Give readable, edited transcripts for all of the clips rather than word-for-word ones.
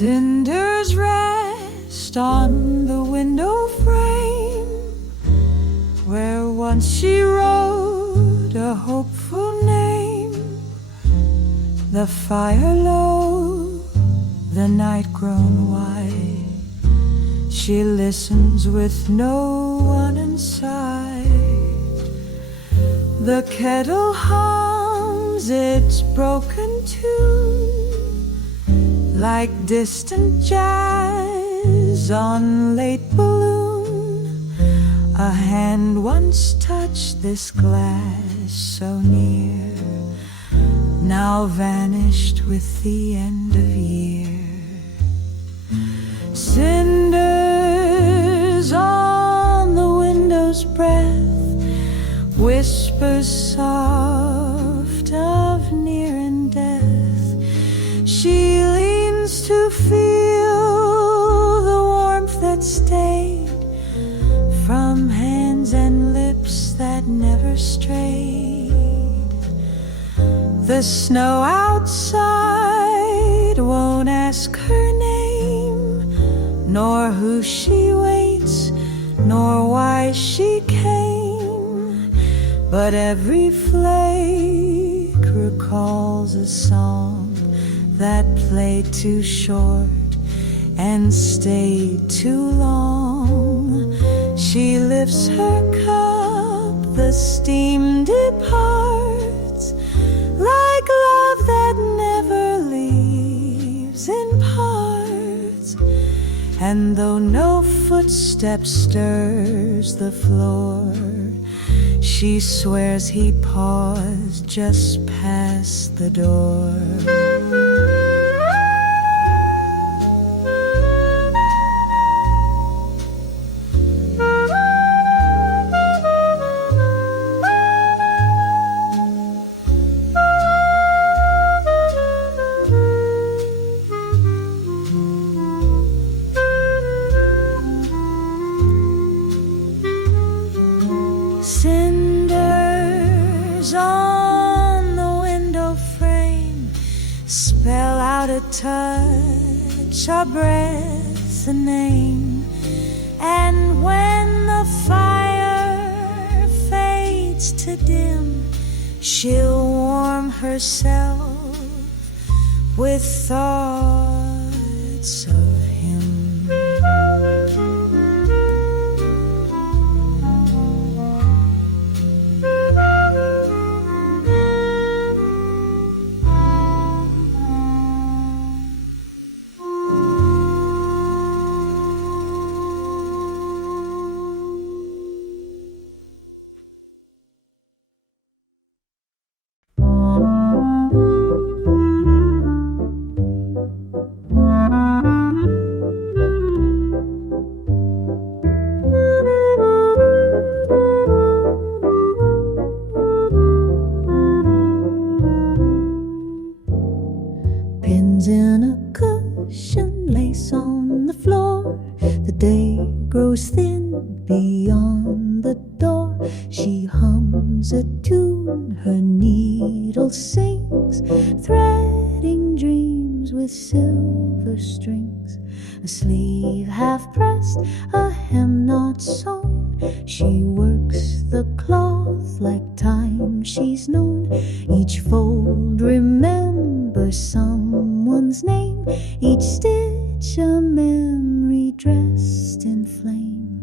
Cinders rest on the window frame where once she wrote a hopeful name. The fire low, the night grown wide, she listens with no one inside. The kettle hums its broken tune like distant jazz on late balloon. A hand once touched this glass so near, now vanished with the end of year. Cinders on the window's breath, whispers soft of near and death. She leans to feel the warmth that stayed from hands and lips that never strayed. The snow outside won't ask her name, nor who she waits, nor why she came. But every flake recalls a song that played too short and stayed too long. She lifts her cup, the steam departs, like love that never leaves in parts. And though no footstep stirs the floor, she swears he paused just past the door. Cinders on the window frame spell out a touch, a breath, a name. And when the fire fades to dim, she'll warm herself with thoughts of him. Pins in a cushion, lace on the floor. The day grows thin beyond the door. She hums a tune, her needle sings, threading dreams with silver strings. A sleeve half pressed, a hem not sewn. She works the cloth like time she's known. Each fold remembers someone's name, each stitch a memory dressed in flame.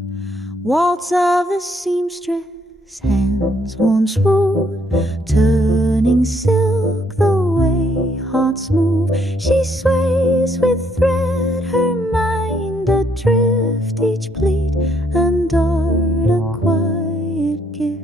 Waltz of the seamstress, hands warm smooth, turning silk the way hearts move. She sways with thread, her mind adrift, each pleat and dart a quiet gift.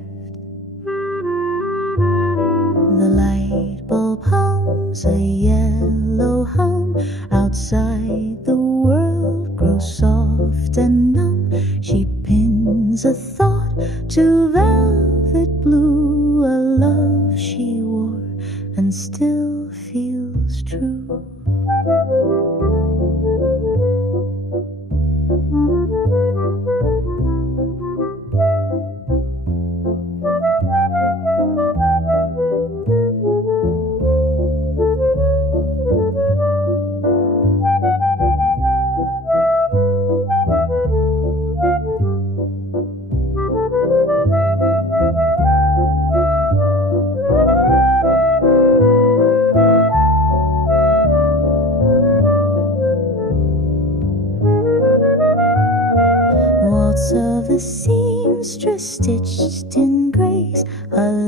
The light bulb hums a yellow hum, outside the world grows soft and numb. She pins a thought to velvet blue, a love she wore and still feels true.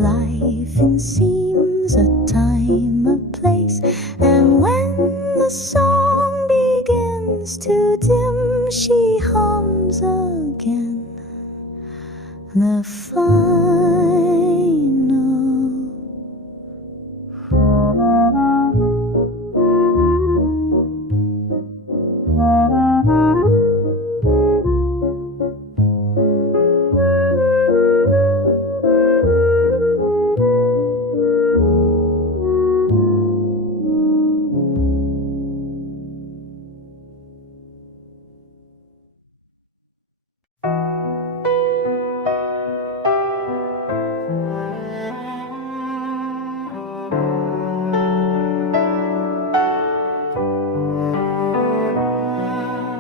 life in seems a time, a place, and when the song begins to dim, she hums again the final.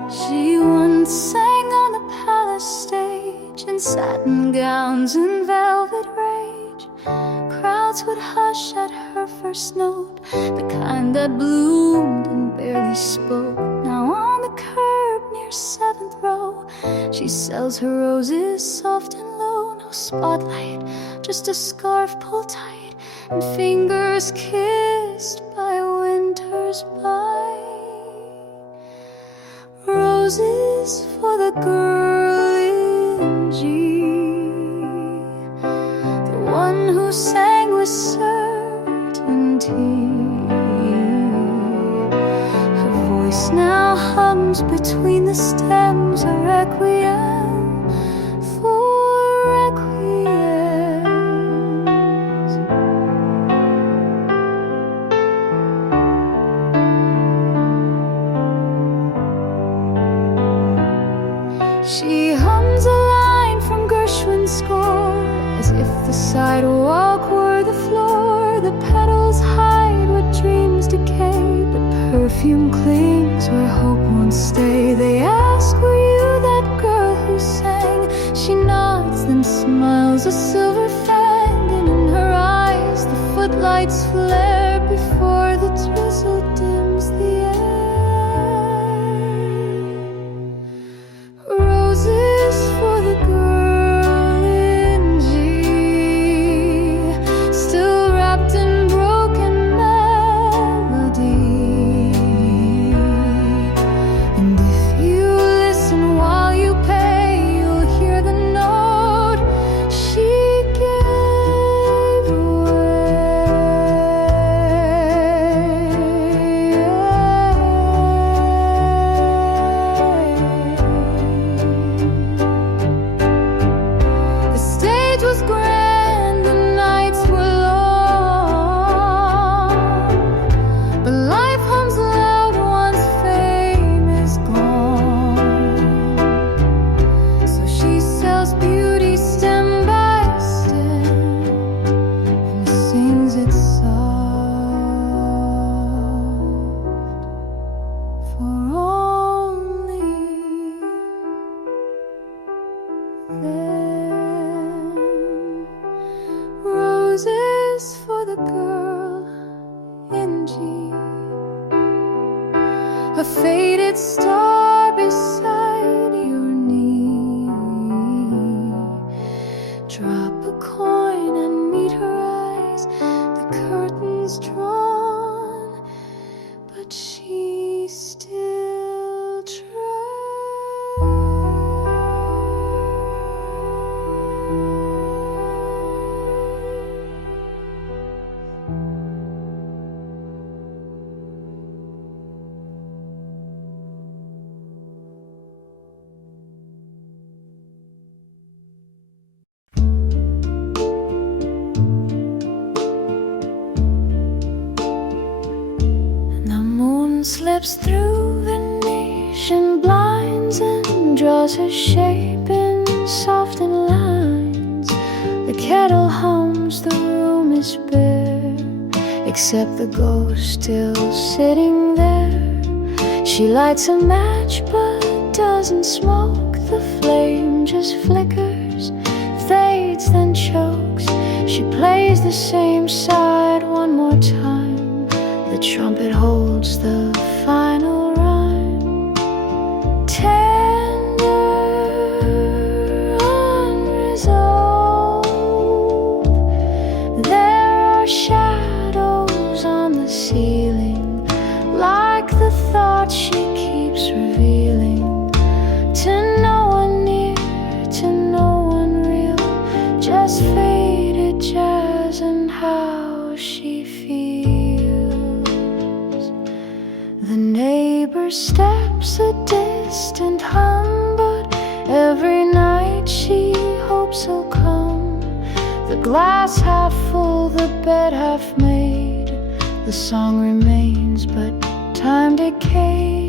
She once sang on the palace stage in satin gowns and velvet rage. Crowds would hush at her first note, the kind that bloomed and barely spoke. Now on the curb near 7th row, she sells her roses soft and low. No spotlight, just a scarf pulled tight and fingers kissed by winter's bite. Roses for the girl in G, the one who sang with certainty. Her voice now hums between the stems, a requiem for requiems. She hums a line from Gershwin's score, as if the sidewalk were the floor. The petals hide what dreams decay, but perfume clings where hope won't stay. They ask, were you that girl who sang? She nods, then smiles a silver fan, and in her eyes the footlights flare before the drizzle dims the air. Roses for the girl in G, still wrapped in broken melody. And if you listen while you pay, you'll hear the note she gave away. The stage was grand, the nights were long, but life hums loud once fame is gone. So she sells beauty stem by stem and sings it soft for only them. Roses for the girl in G, a faded star beside your knee. Drop a coin and meet her eyes, the curtains drawn, but she still And the moon slips through Venetian blinds and draws her shape in softened lines. The kettle hums, the room is bare, except the ghost still sitting there. She lights a match but doesn't smoke. The flame just flickers, fades, then chokes. She plays the same side one more time. The trumpet holds the final rhyme. Tender, unresolved, your shadows on the ceiling, like the thoughts she keeps revealing, to no one near, to no one real, just faded jazz and how she feels. The neighbor steps a distant hum, but every night she hopes he'll come. The glass half full, the bed half made, the song remains, but time decays.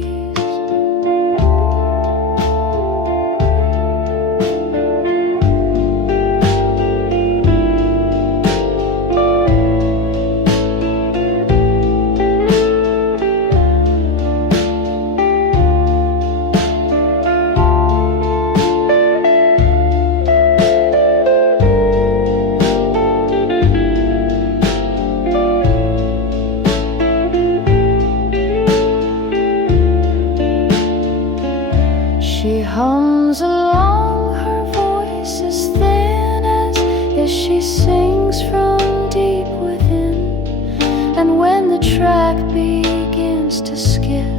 She hums along, her voice is thin as she sings from deep within. And when the track begins to skip,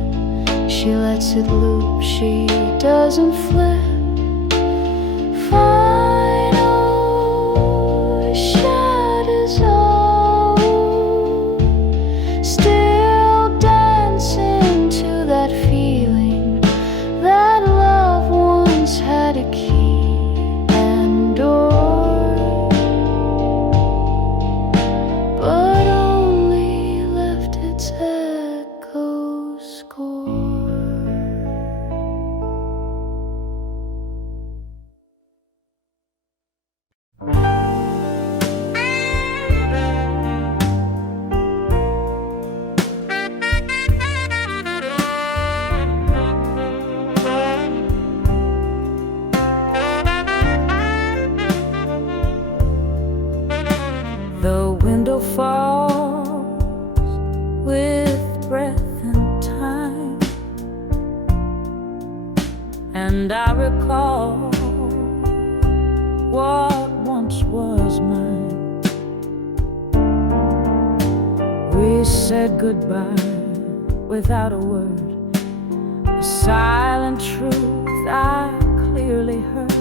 she lets it loop, she doesn't flip. Final shadows all still dancing to that feeling that love once had a key and door, but only left its echo score. The window falls with breath and time, and I recall what once was mine. We said goodbye without a word, a silent truth I clearly heard.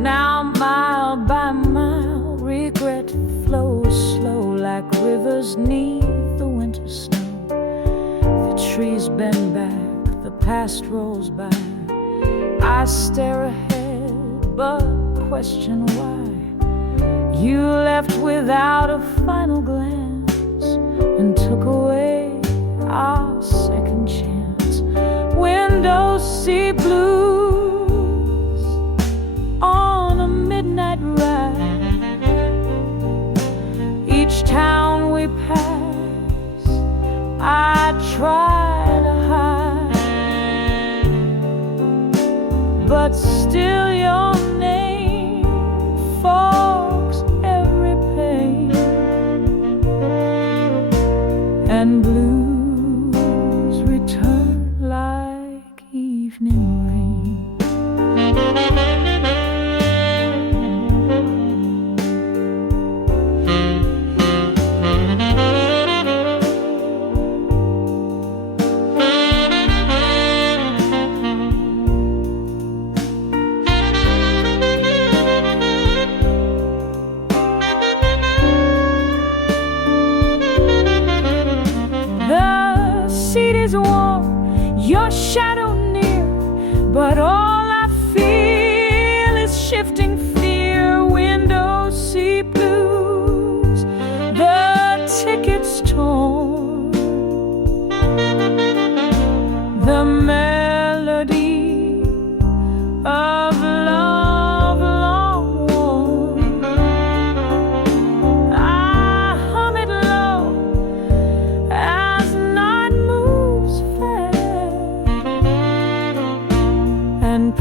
Now mile by mile, regret flows slow like rivers neath the winter snow. The trees bend back, the past rolls by. I stare ahead, but question why. You left without a final glance and took away our second chance. Windows see blues on a midnight ride. Each town we pass, I try to hide, but still your name fogs every pain, and blues return like evening rain. The seat is warm, your shadow near, but all I feel is shifting fear. Windows see blues, the tickets torn, the melody of love long worn. I hum it low as night moves fast, and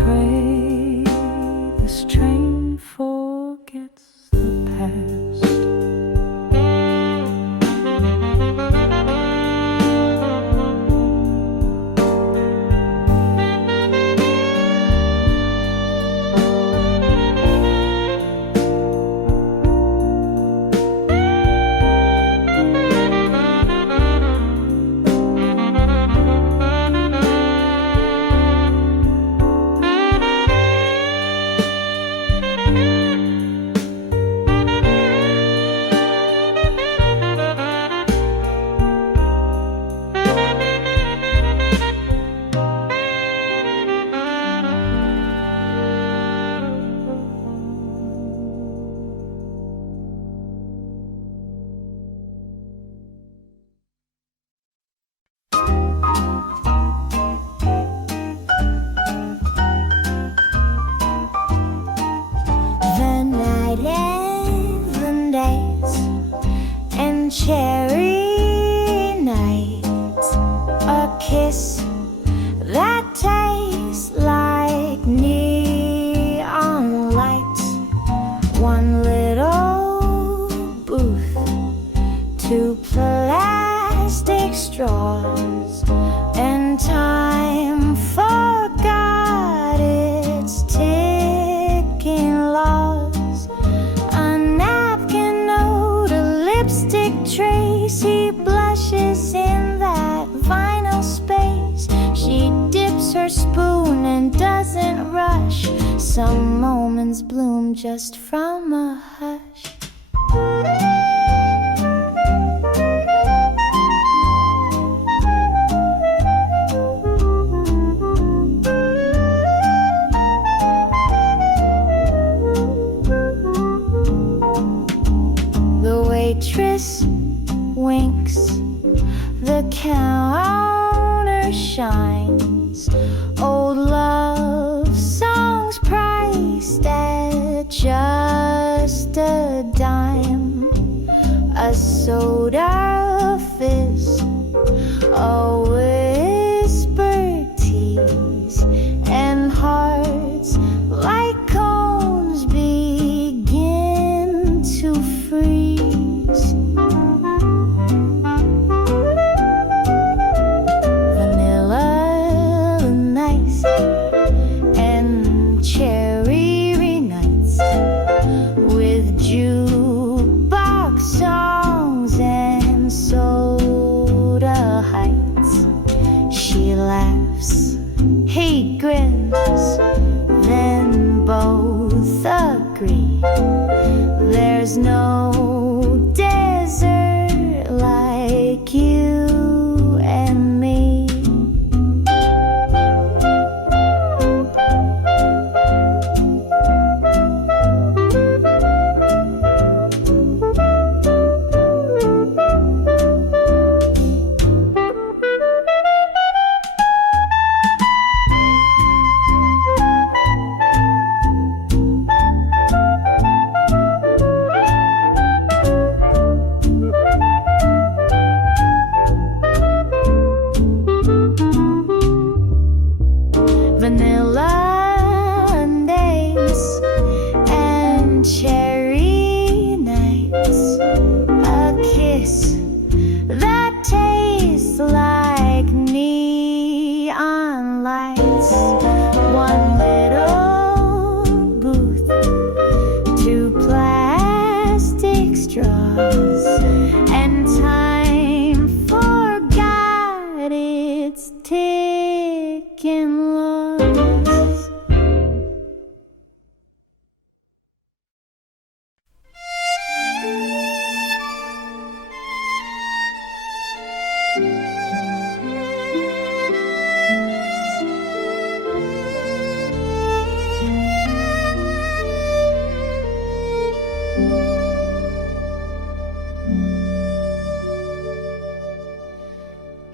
cherry night, a kiss that tastes like neon lights, one little booth, two plastic straws, and time forgot its ticking laws. A napkin note, a lipstick trace, he blushes in that vinyl space. She dips her spoon and doesn't rush. Some moments bloom just from a hush. Waitress winks, the counter shines, old love songs priced at just a dime, a soda fizz, a whispered tease, and hearts like cones begin to freeze. Then both agree there's no desert like you and me.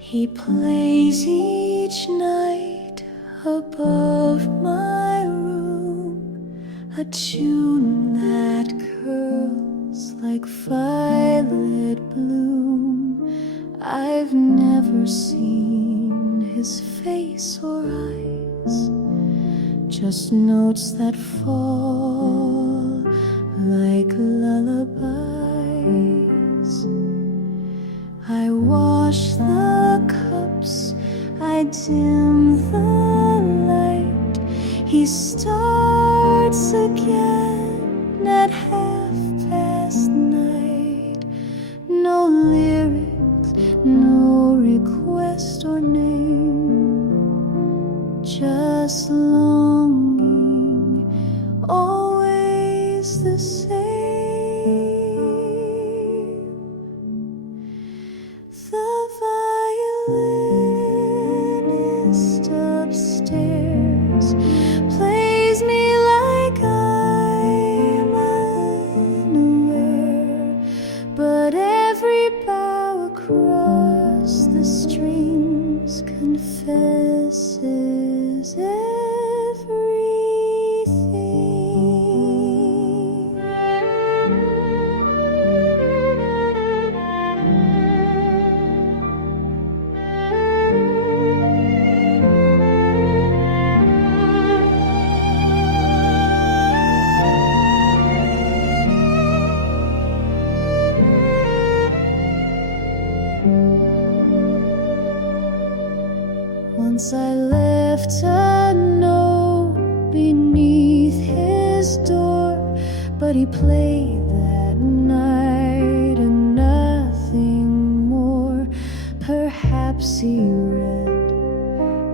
He plays each night above my room, a tune that curls like violet bloom. I've never seen his face or eyes, just notes that fall like lullabies. I wash the cups, I dim the light. He starts again at 9:30. No lyrics, no request or name, just longing, always the same. Violinist upstairs plays me like I'm unaware, but every bow across the strings confesses everything. Once I left a note beneath his door, but he played that night and nothing more. Perhaps he read,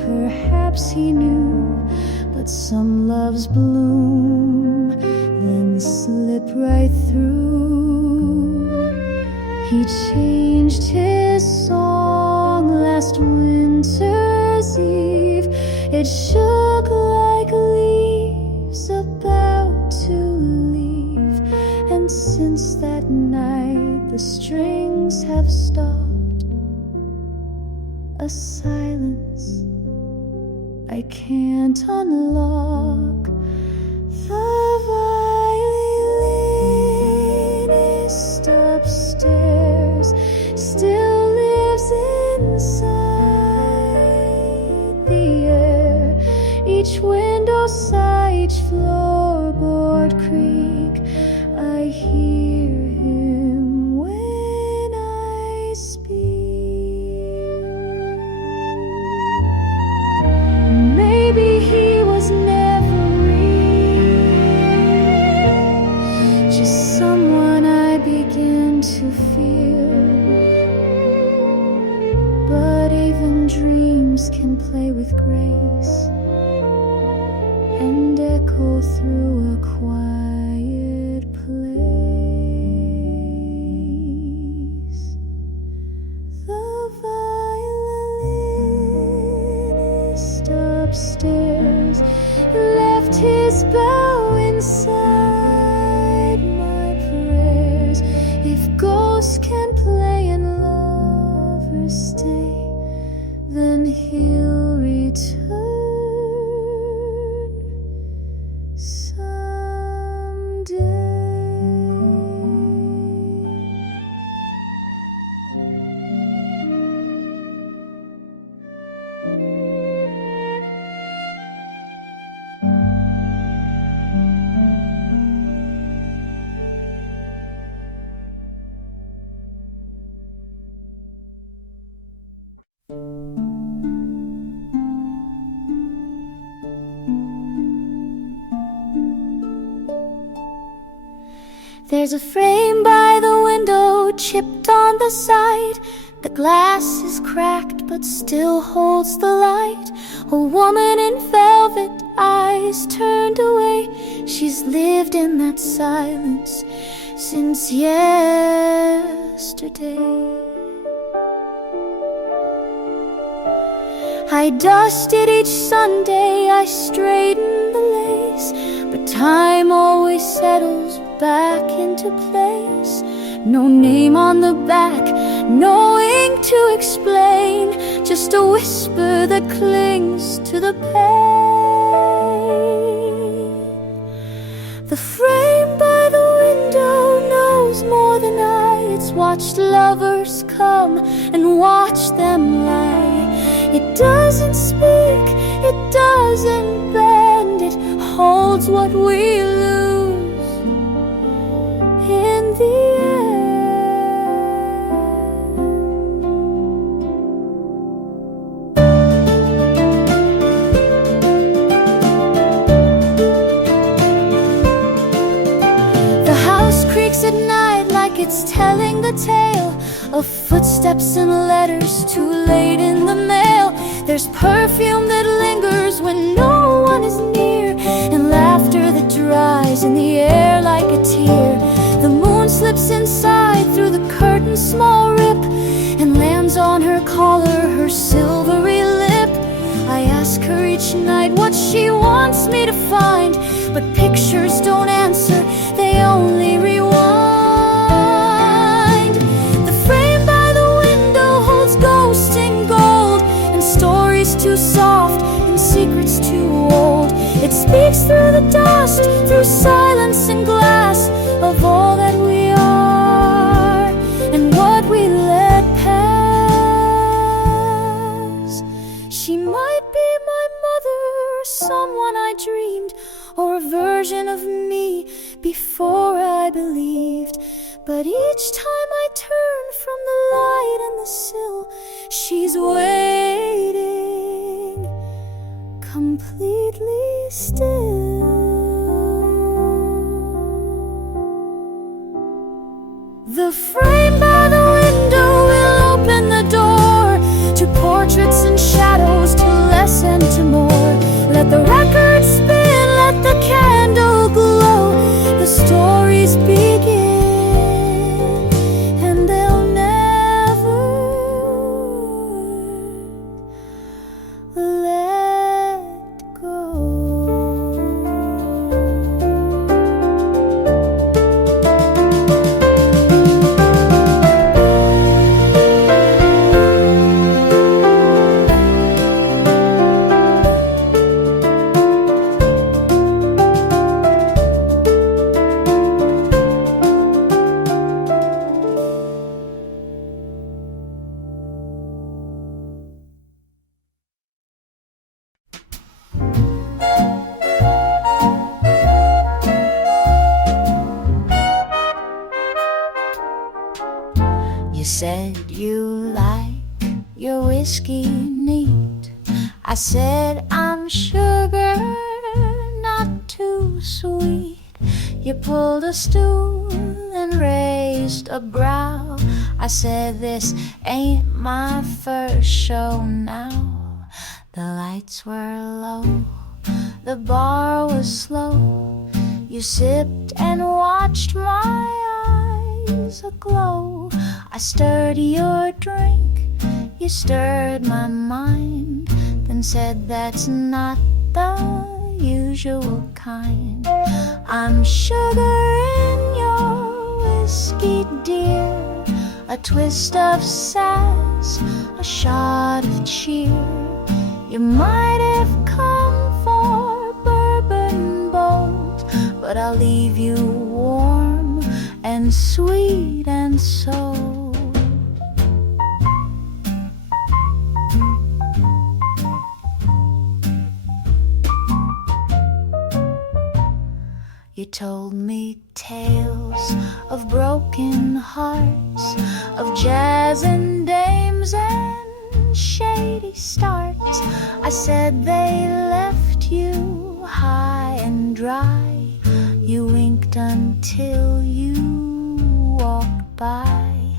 perhaps he knew, but some loves bloom, then slip right through. He changed his song last winter's eve. It shook like leaves about to leave, and since that night the strings have stopped. A silence I can't unlock. The violinist upstairs still lives inside the air. Each window sigh, each floorboard creak. I hear him when I speak. Maybe he was never real, just someone I begin to fear. But even dreams can play with grace and echo through a quiet place. The violinist upstairs left his bow inside my prayers. If ghosts can play and lovers stay, then he'll return someday. There's a frame by the window, chipped on the side. The glass is cracked but still holds the light. A woman in velvet, eyes turned away. She's lived in that silence since yesterday. I dusted each Sunday, I straightened the lace, but time always settles back into place. No name on the back, no ink to explain, just a whisper that clings to the pane. The frame by the window knows more than I. It's watched lovers come and watched them lie. It doesn't speak, it doesn't bend, it holds what we lose in the end. The house creaks at night like it's telling the tale of footsteps and letters too late in the mail. There's perfume that lingers when no one is near, and laughter that dries in the air like a tear. The moon slips inside through the curtain's small rip and lands on her collar, her silvery lip. I ask her each night what she wants me to find, but pictures don't answer, they only rewind. Ghosting gold and stories too soft and secrets too old. It speaks through the dust, through silence and glass, of all that we are and what we let pass. She might be my mother, or someone I dreamed, or a version of me before I believed. But each time I turn from the light and the sill, she's waiting completely still. The frame by the window will open the door to portraits and shadows, to less and to more. Let the record spin, let the candle glow. The stories begin, and they'll never let go. You said you like your whiskey neat. I said I'm sugar, not too sweet. You pulled a stool and raised a brow. I said this ain't my first show now. The lights were low, the bar was slow. You sipped and watched my eyes aglow. I stirred your drink, you stirred my mind, then said that's not the usual kind. I'm sugar in your whiskey, dear, a twist of sass, a shot of cheer. You might have come for bourbon bowls, but I'll leave you warm and sweet and so. You told me tales of broken hearts, of jazz and dames and shady starts. I said they left you high and dry. You winked until you walked by.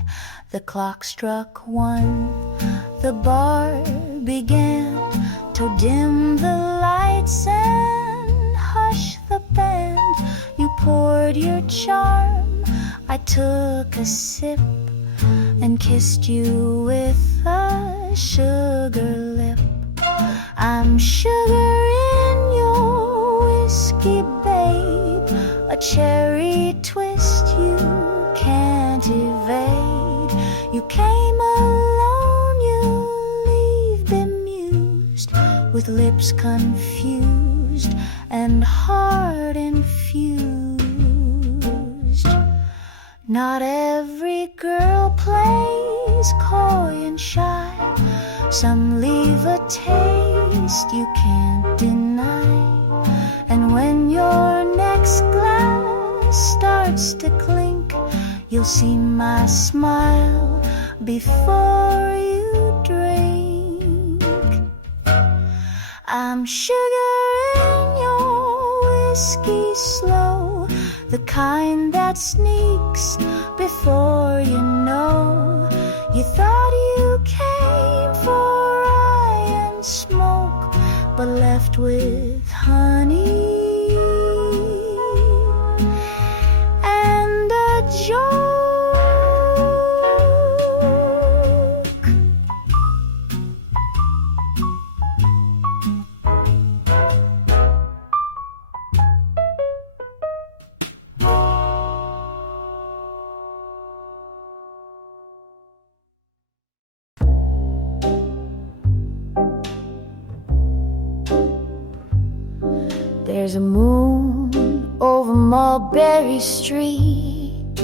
The clock struck 1, the bar began to dim the lights and hush the band. You poured your charm, I took a sip and kissed you with a sugar lip. I'm sugar in your whiskey, babe, a cherry twist you can't evade. You came alone, you leave bemused, with lips confused and heart infused. Not every girl plays coy and shy. Some leave a taste you can't deny. And when your next glass starts to clink, you'll see my smile before you drink. I'm sugar in your whiskey slow, the kind that sneaks before you know. You thought you came for rye and smoke, but left with honey and a joke. There's a moon over Mulberry Street,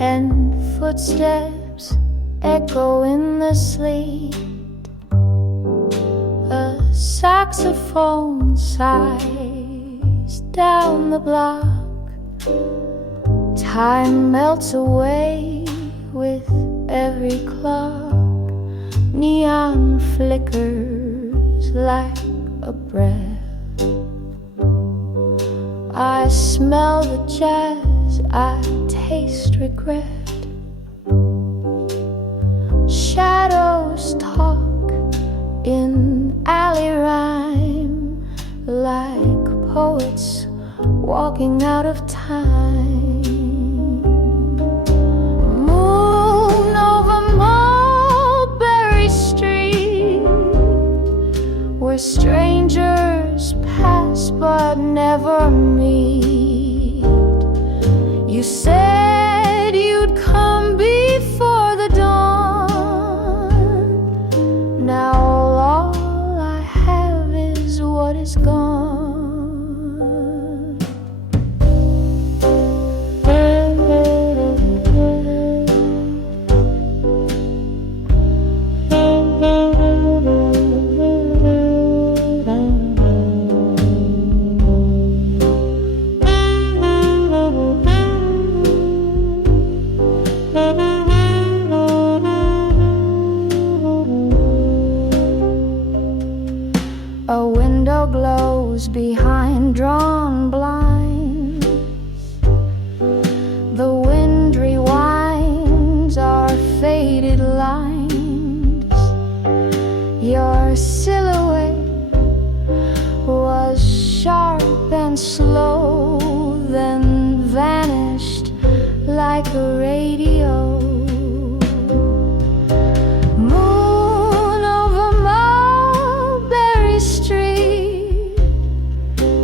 and footsteps echo in the sleet. A saxophone sighs down the block. Time melts away with every clock. Neon flickers like a breath. I smell the jazz, I taste regret. Shadows talk in alley rhyme, like poets walking out of time. Moon over Mulberry Street, where strangers pass but never meet. You said you'd come before the dawn. Now all I have is what is gone. A window glows behind drawn blinds. The wind rewinds our faded lines. Your silhouette was sharp and slow, then vanished like a radio.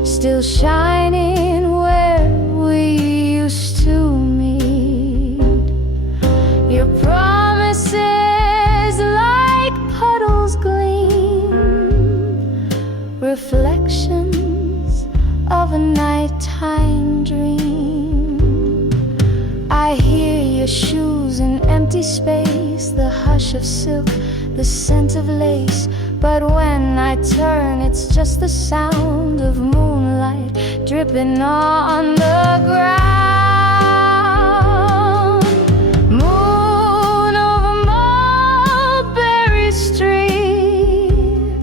Still shining where we used to meet. Your promises like puddles gleam, reflections of a nighttime dream. I hear your shoes in empty space, the hush of silk, the scent of lace. But when I turn, it's just the sound of moonlight dripping on the ground. Moon over Mulberry Street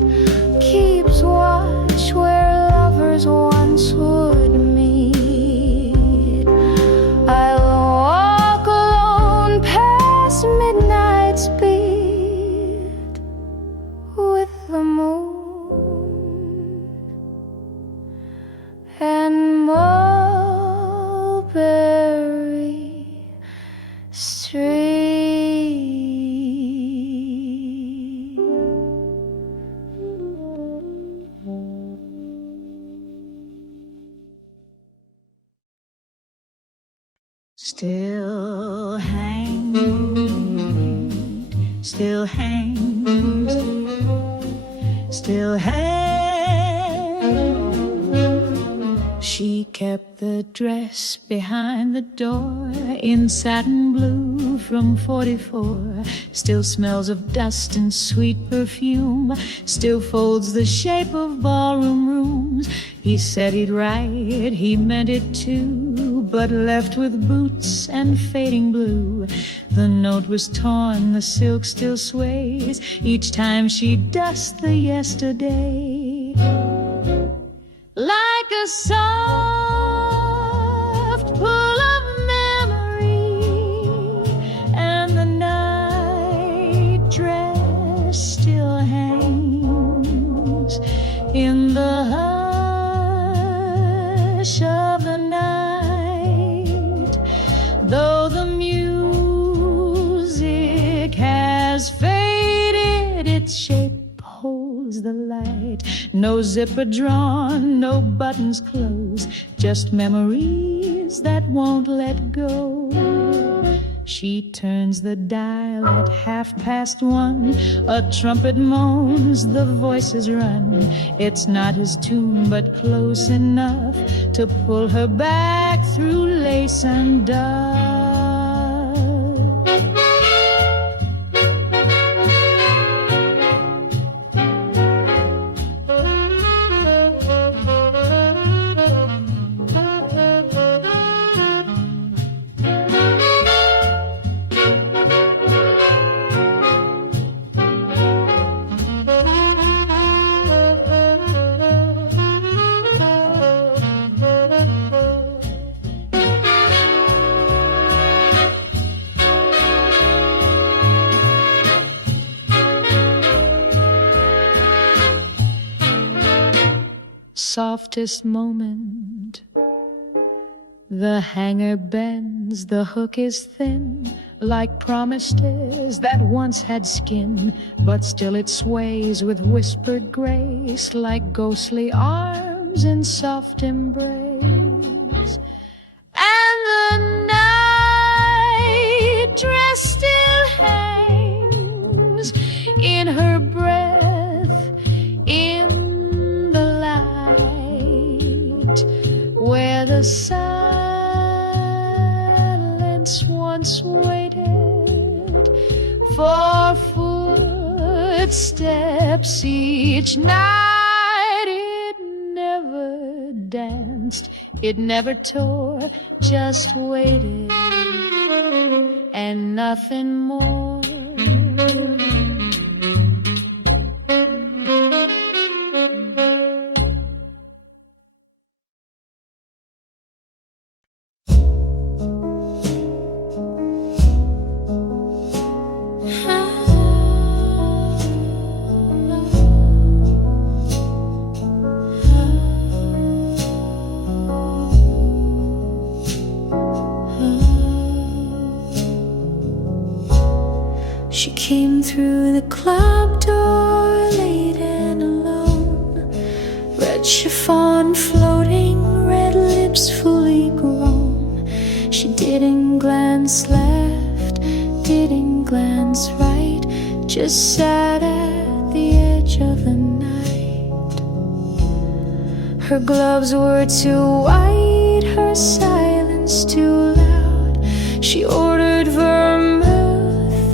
keeps watch where lovers once would meet. I'll walk alone past midnight's beat, the moon and Mulberry Street. Still hangs, still hangs, still hangs. She kept the dress behind the door in satin blue from 44. Still smells of dust and sweet perfume. Still folds the shape of ballroom rooms. He said he'd write, he meant it too, but left with boots and fading blue. The note was torn, the silk still sways each time she dusts the yesterday. Like a soft pull of memory, and the night dress still hangs in the hush of the night. Though the music has faded, its shape holds the light. No zipper drawn, no buttons closed, just memories that won't let go. She turns the dial at 1:30. A trumpet moans, the voices run. It's not his tune, but close enough to pull her back through lace and dove. softest moment. The hanger bends, the hook is thin, like promises that once had skin, but still it sways with whispered grace, like ghostly arms in soft embrace. And the night dress still hangs in her breath, in the light, where the silence once waited for footsteps each night. It never danced, it never tore, just waited and nothing more. She came through the club door late and alone, red chiffon floating, red lips fully grown. She didn't glance left, didn't glance right, just sat at the edge of the night. Her gloves were too white, her silence too loud. She ordered vermouth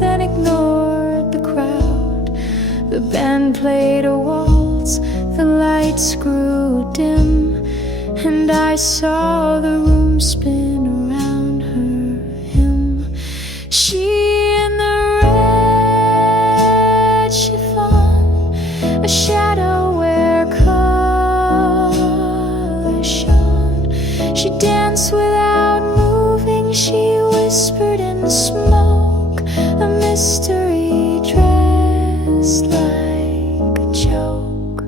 and ignored the crowd. The band played a waltz, the lights grew dim, and I saw the room spin around her hymn. She in the red chiffon, a shadow where color shone. She danced without moving, she whispered in smoke, a mystery dressed like a joke.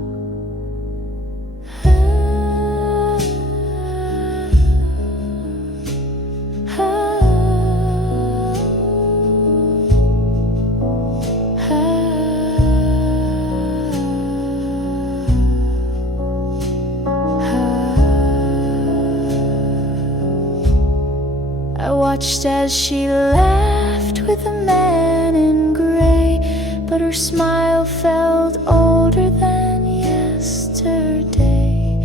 I watched as she laughed with a man in gray, but her smile felt older than yesterday.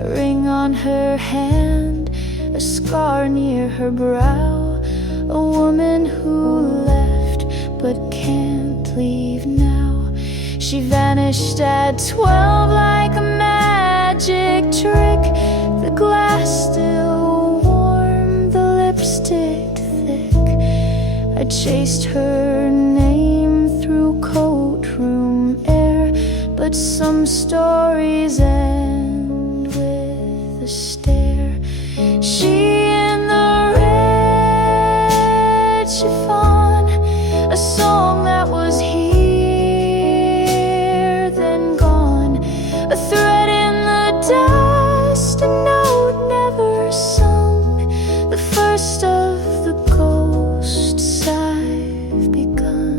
A ring on her hand, a scar near her brow, a woman who left but can't leave now. She vanished at 12 like a magic trick. The glass still warm, the lipstick thick. I chased her name through courtroom air, but some stories end with a stare. She in the red chiffon, a song that was here then gone, a thread in the dust, a note never sung, the first of the ghosts I've begun.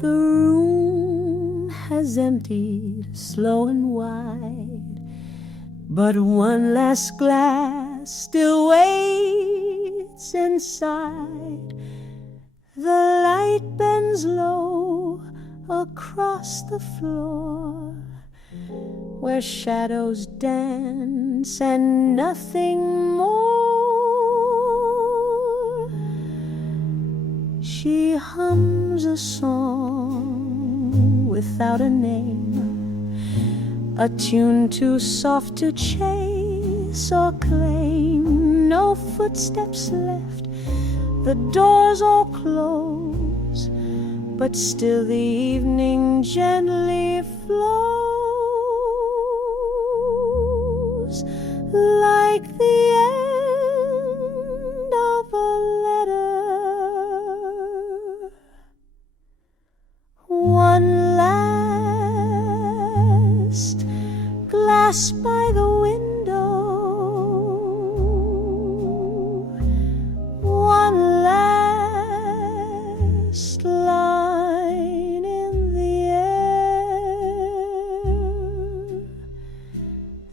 The room has emptied slow and wide, but one last glass still waits inside. The light bends low across the floor, where shadows dance and nothing more. She hums a song without a name, a tune too soft to chase or claim. No footsteps left, the doors all close, but still the evening gently flows like the end of a letter. One last glass by the window, one last line in the air.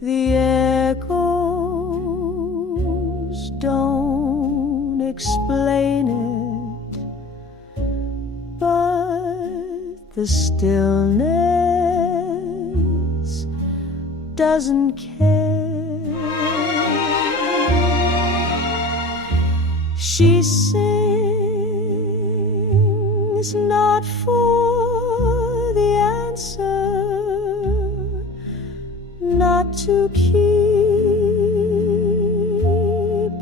The echoes don't explain it, but the stillness doesn't care. She sings not for the answer, not to keep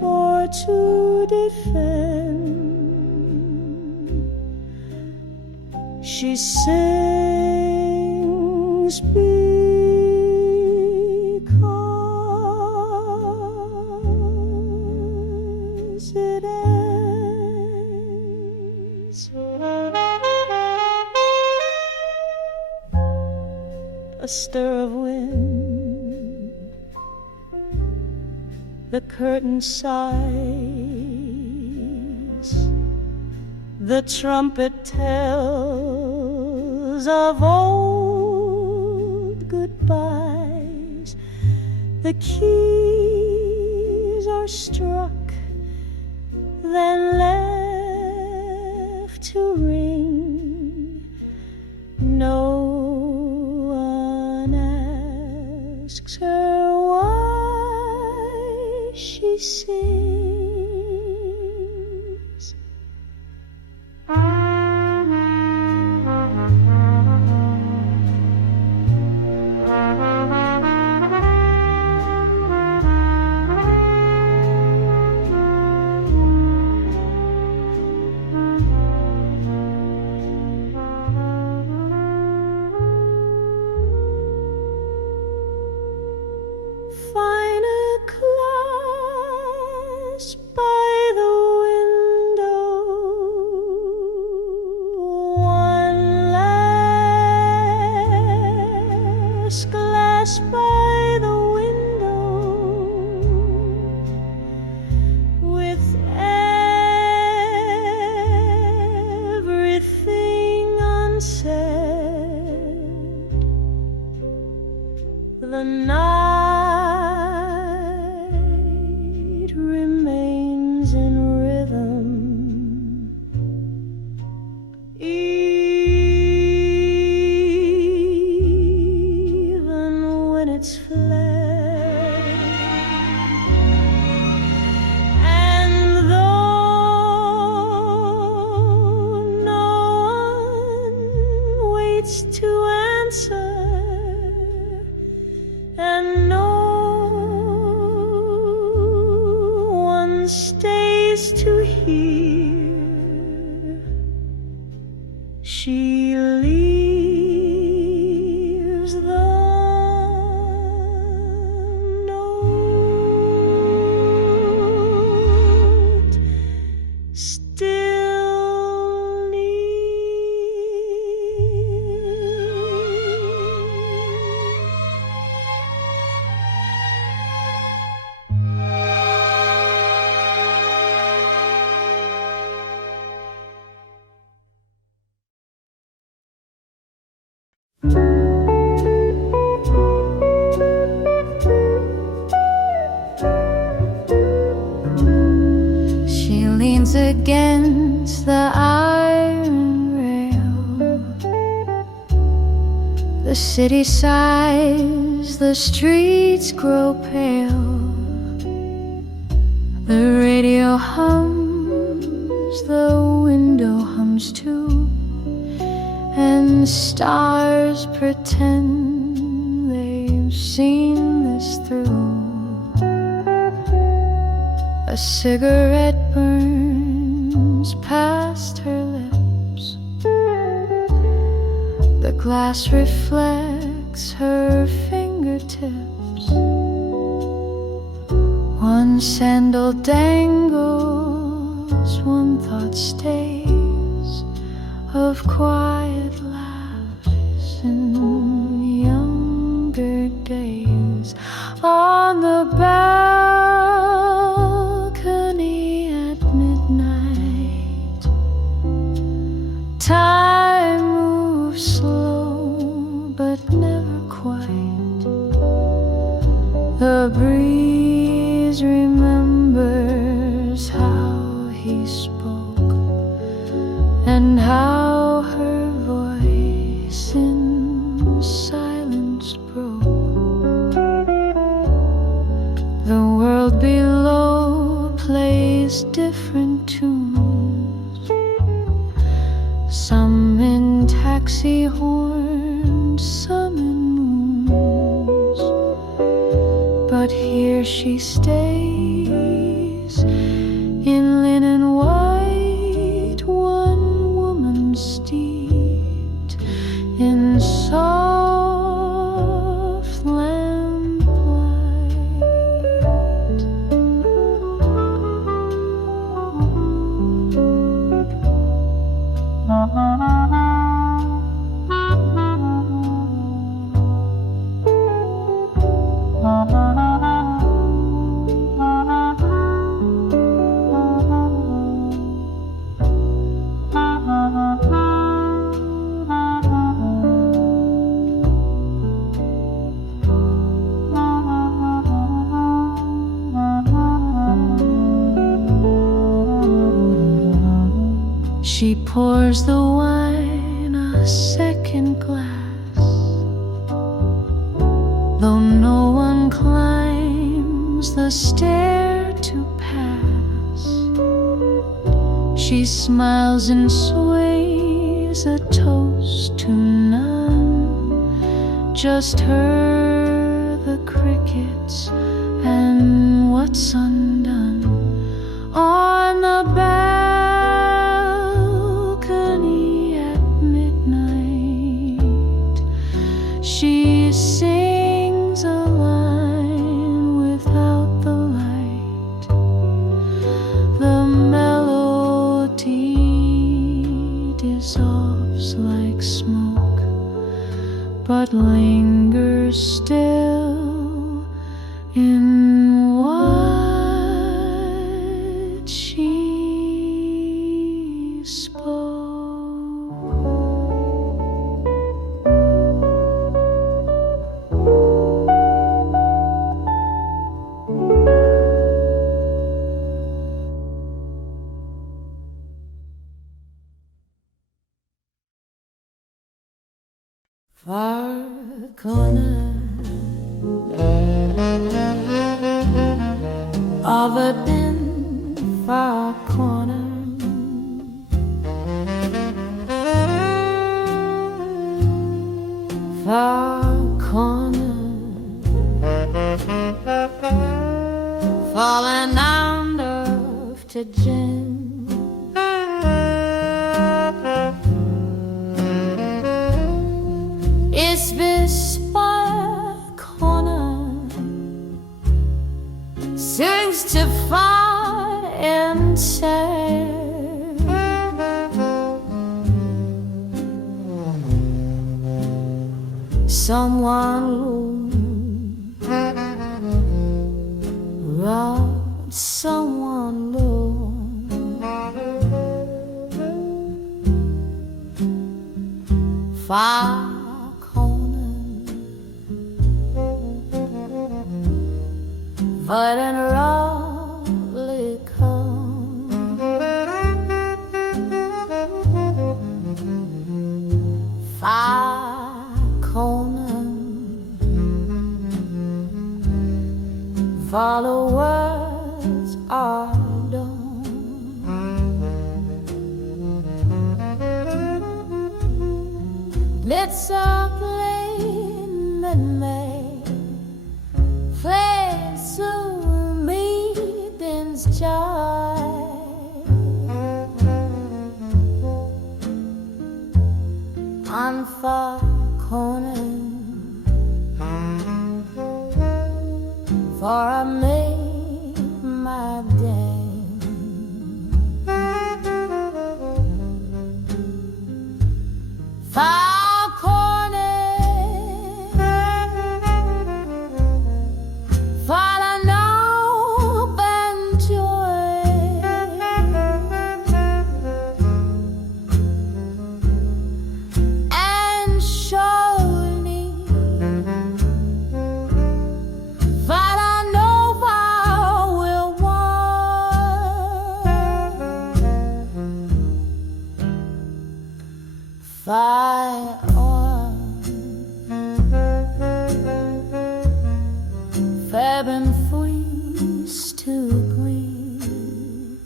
or to defend. She sings because it ends. A stir of wind, the curtain sighs, the trumpet tells of old goodbyes. The keys are struck, then left to ring. No one asks her why she sings. The night remains in rhythm, even when it's fled. And though no one waits to answer, and no one stays to hear, she leaves the note still near. She leans against the iron rail. The city sighs, the streets grow pale. The radio hums, the window hums too, and stars pretend they've seen this through. A cigarette burns past her lips. The glass reflects her fingertips. One sandal dangles, one thought stays, of quiet laughs in younger days. On the balcony at midnight, time moves slow but never quite. The breeze remembers how he spoke and how her voice in silence broke. The world below plays different tunes, some in taxi horns, some in moons. But here she stays in linen white, one woman steeped in soft lamplight. She pours the wine a second glass, though no one climbs the stair to pass. She smiles and sways a toast to none, just her, the crickets, and what's undone. On the balcony at midnight, she sings a line without the light. The melody dissolves like smoke, but lingers still in what she spoke. Far corner of a dim far corner, far corner, falling under to gin. It's this far corner sings to far and sad. Someone robbed someone low. Far but in roughly come, far corner. It's a plain that may flares to meetings joy. On far corner, for I made my day. Far corner, for I know and joy. And surely, for I know I will want. Fire on, Feb and freeze to green.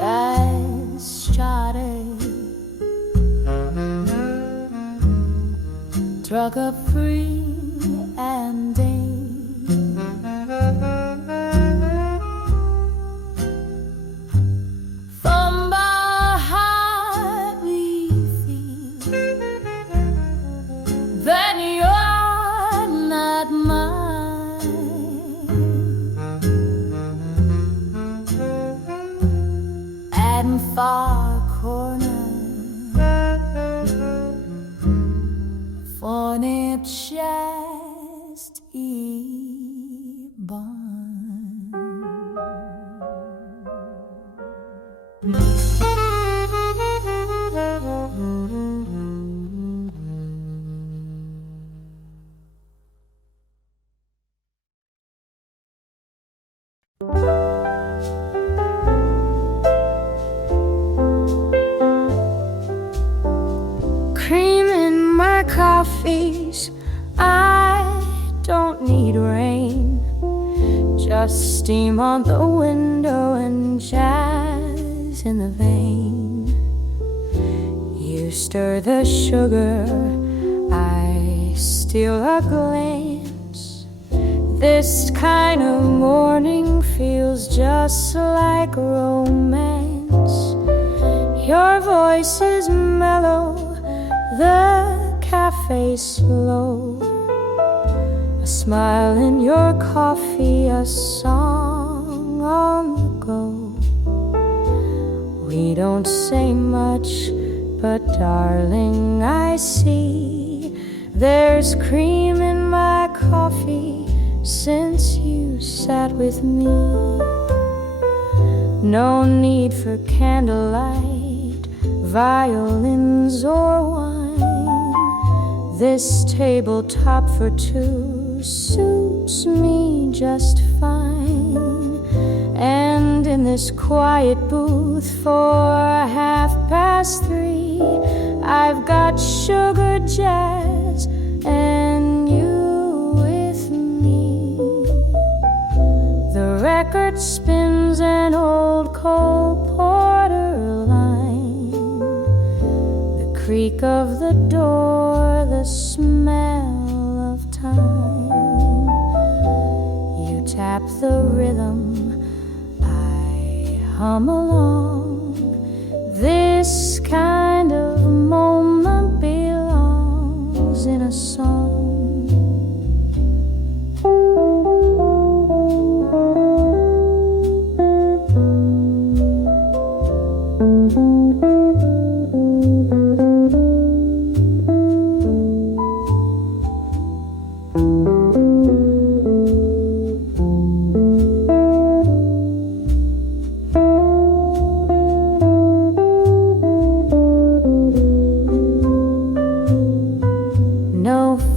I started, struck up free and day. From behind we feel that you're not mine, and far corner for it just born. Cream in my coffees, I don't need rain. Just steam on the window and jazz in the vein. You stir the sugar, I steal a glance. This kind of morning feels just like romance. Your voice is mellow, the cafe's slow. A smile in your coffee, a song on the go. We don't say much, but darling, I see there's cream in my coffee since you sat with me. No need for candlelight, violins or wine. This tabletop for two suits me just fine. And in this quiet booth for 3:30, I've got sugar jazz and you with me. The record spins an old Cole Porter line. The creak of the door, the smell of time. You tap the rhythm, I hum along. This kind of moment belongs in a song.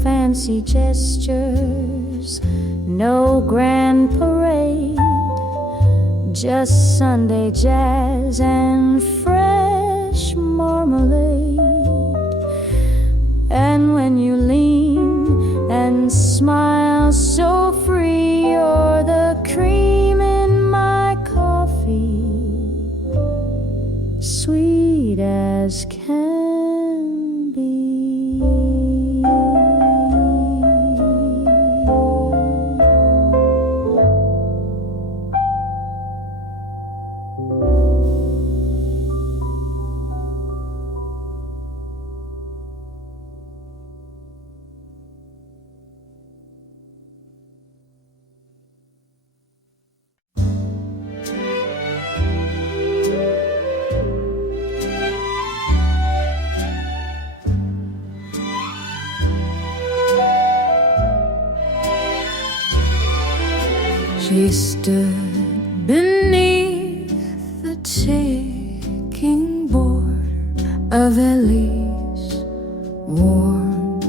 Fancy gestures, no grand parade, just Sunday jazz and fresh marmalade. And when you lean and smile so free, you're the cream in my coffee, sweet as can be. She stood beneath the ticking border of Ellie's worn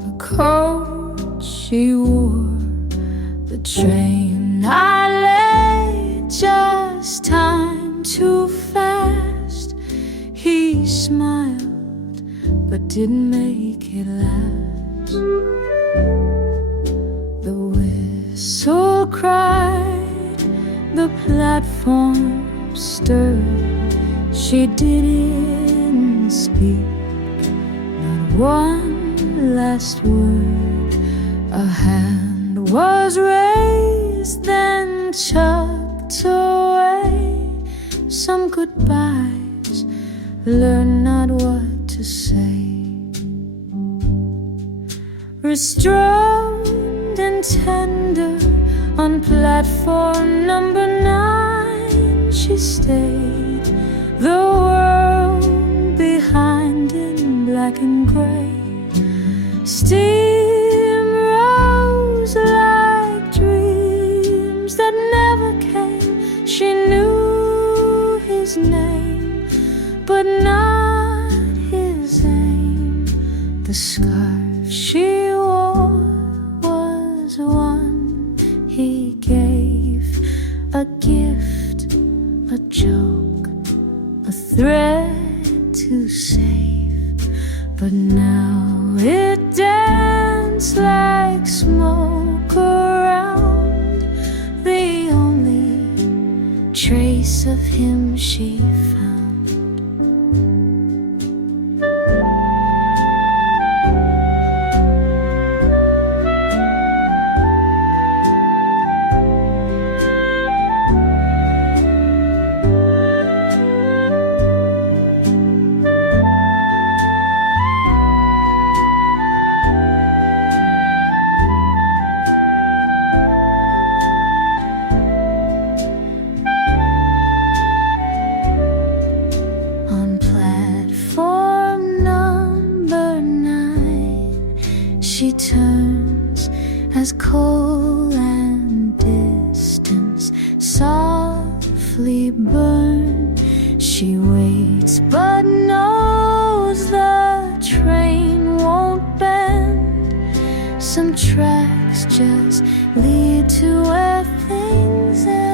the coat she wore. The train I lay just time too fast. He smiled but didn't make it last. The whistle cried, the platform stirred. She didn't speak, not one last word. A hand was raised, then chucked away. Some goodbyes, learn not what to say. Restrained and tender on platform number 9, she stayed. The world behind in black and gray. Steam rose like dreams that never came. She knew his name, but not his aim. The scarf she wore was one he gave, a gift, a joke, a thread to save. But now it danced like smoke around, the only trace of him she found. She turns as cold and distance softly burn. She waits but knows the train won't bend. Some tracks just lead to where things end.